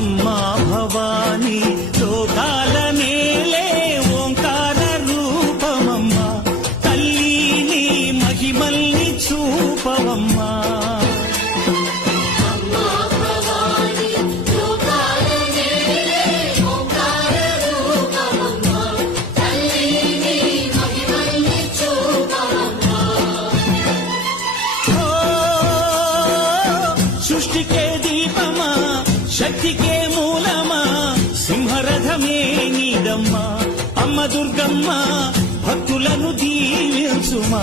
అమ్మా భవానీ లోకాల నేలే ఓంకార రూపమమ్మా తల్లి మహిమల్ని చూపవమ్మా సృష్టికే దీపమా శక్తికే మూలమా సింహరథమే నీదమ్మా అమ్మ దుర్గమ్మ భక్తులను దీవించుమా